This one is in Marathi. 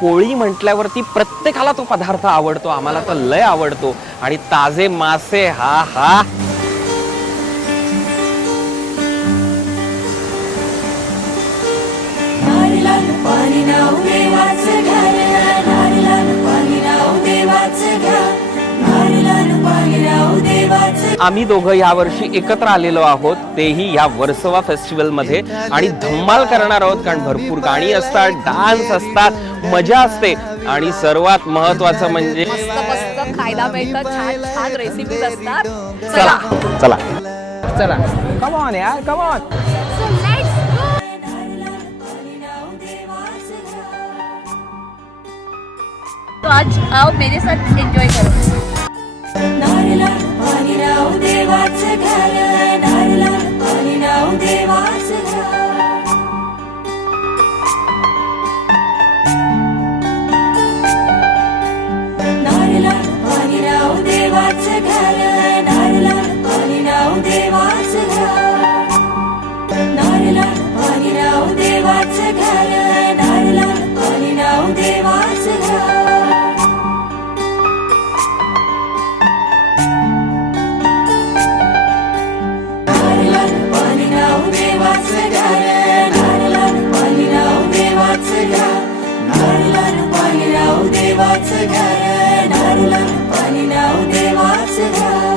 कोळी म्हटल्यावरती प्रत्येकाला तो पदार्थ आवडतो, आम्हाला तर लय आवडतो. आणि ताजे मासे, हा हा. आम्ही दोघं यावर्षी एकत्र आलेलो आहोत, तेही या वर्सोवा फेस्टिवल मध्ये. आणि धम्माल करणार आहोत, कारण भरपूर गाणी असतात, डान्स असतात, मजा असते. आणि सर्वात महत्वाचं म्हणजे मस्त खायला मिळतं, छान छान रेसिपीज असतात. चला चला चला, कम ऑन यार, कम ऑन. तो आज आओ मेरे साथ एंजॉय करो. देवाचं घर, नारळानं पाणी नाव देवाचं घर.